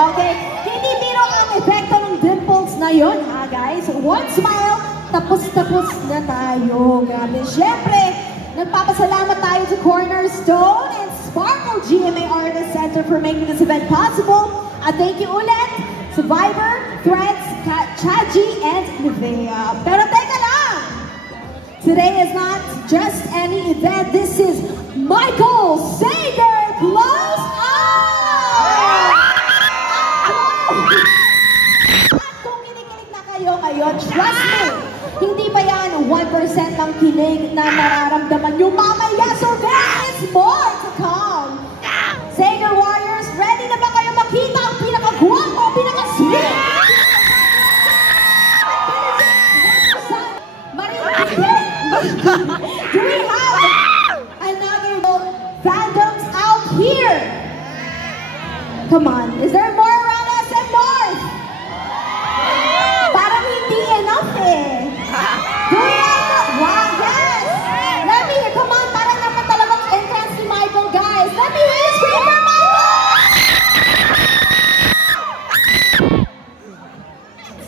Okay, hindi biro ang epekto ng dimples na yun, ha guys? One smile, tapos na tayo. Grabe. Siyempre, nagpapasalamat tayo to Cornerstone and Sparkle GMA Artist Center for making this event possible. At thank you ulit, Survivor, Threads, Chaji, and Nivea. Pero teka lang! Today is not just any event. This is Michael Sager Close Up! At kung kinikilig na kayo ngayon, trust me, hindi pa yan 1% ng kilig na nararamdaman nyo mamaya. So there is more to come. Sager Warriors, ready na ba kayo makita ang pinaka-guwapo, pinaka-sweet? Do we have another fandoms out here? Come on, is there more around us and North? Parang hindi enough eh. Do we have wow, yes! Let me hear, come on, parang naman talagang entrance ni Michael, guys. Let me hear you scream for Michael!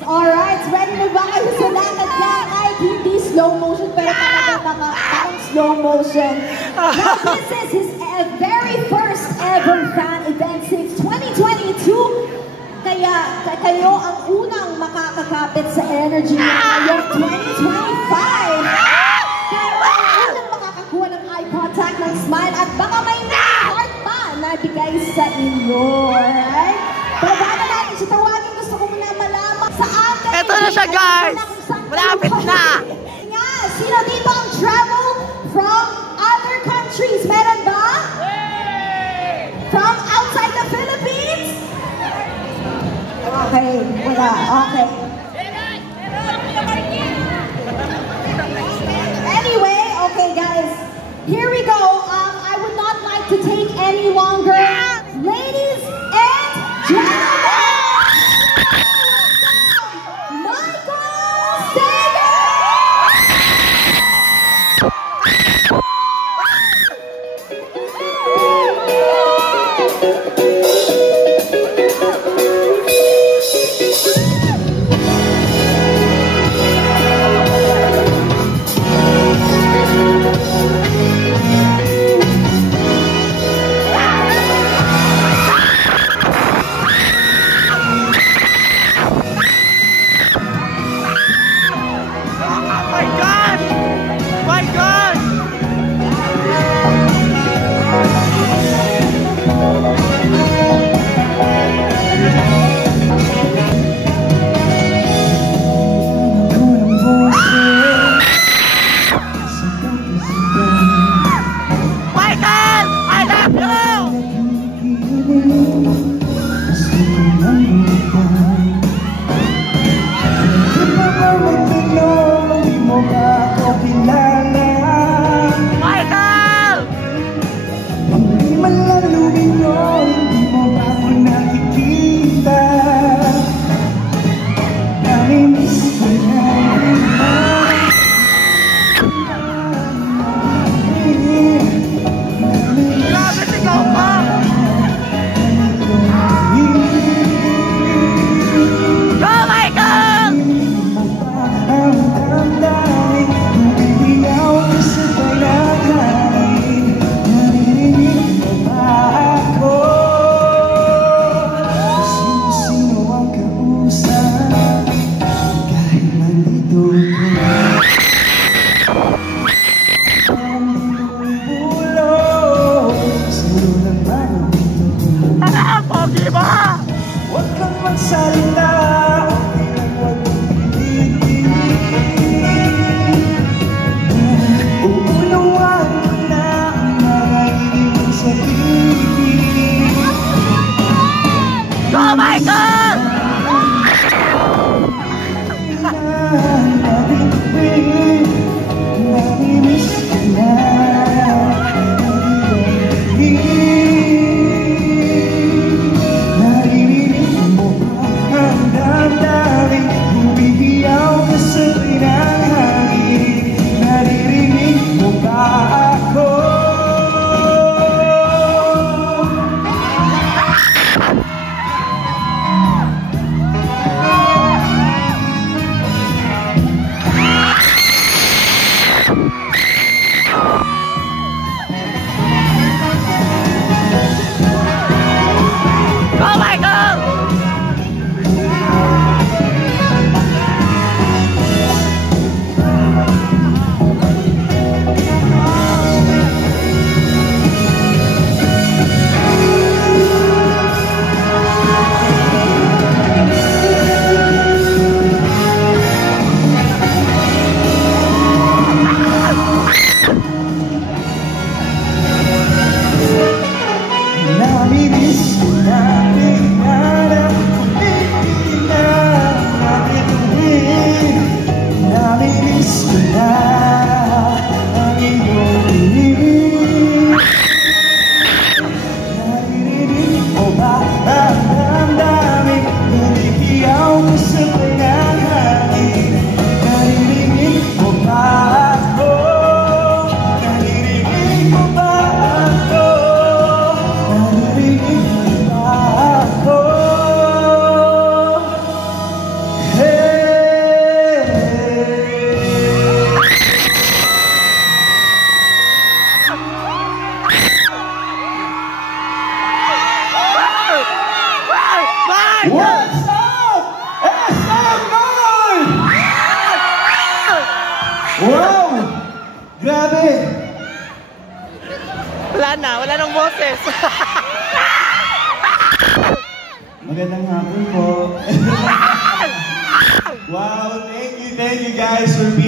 Alright, ready na ba kayo sa lakad ka? Kahit hindi slow motion, pero talagang parang slow motion. Now, this is his very first ever fan event since 2022. Kaya kayo ang unang makakakapit sa energy niya ngayong 2025. Kayo ang unang makakakuha ng eye contact, ng smile, at baka may heart pa na bigay sa inyo. Alright? Pero bago natin siya tawagin, gusto ko muna malaman sa atin. Ito na siya, guys! Malapit na! Sino dito ang travel from other countries? Meron ba? From outside the Philippines? Okay, wala. Okay. Anyway, okay guys, here we go. I would not like to take any longer. Ladies and gentlemen, Michael Sager! What's up? SM9! Wow! Grabe! Wala nang boses. Magandang hapon po. Wow, thank you guys for being